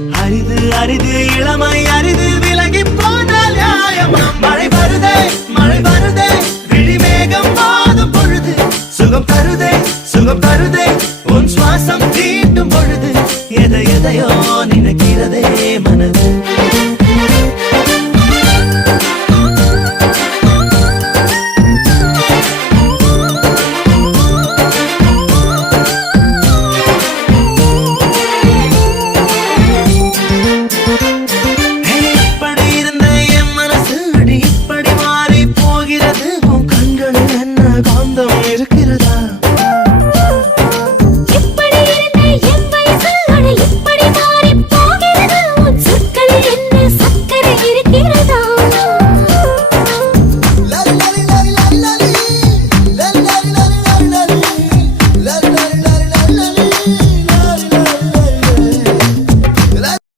அரிது அரிது இளமை அரிது விலகி போனால் நியாயம். மழை வருதே மழை வருதே. விழிமேகம் வாதும் பொழுது. சுகம் தருதே சுகம் தருதே. உன் சுவாசம் தீட்டும் பொழுது. எதை எதையோ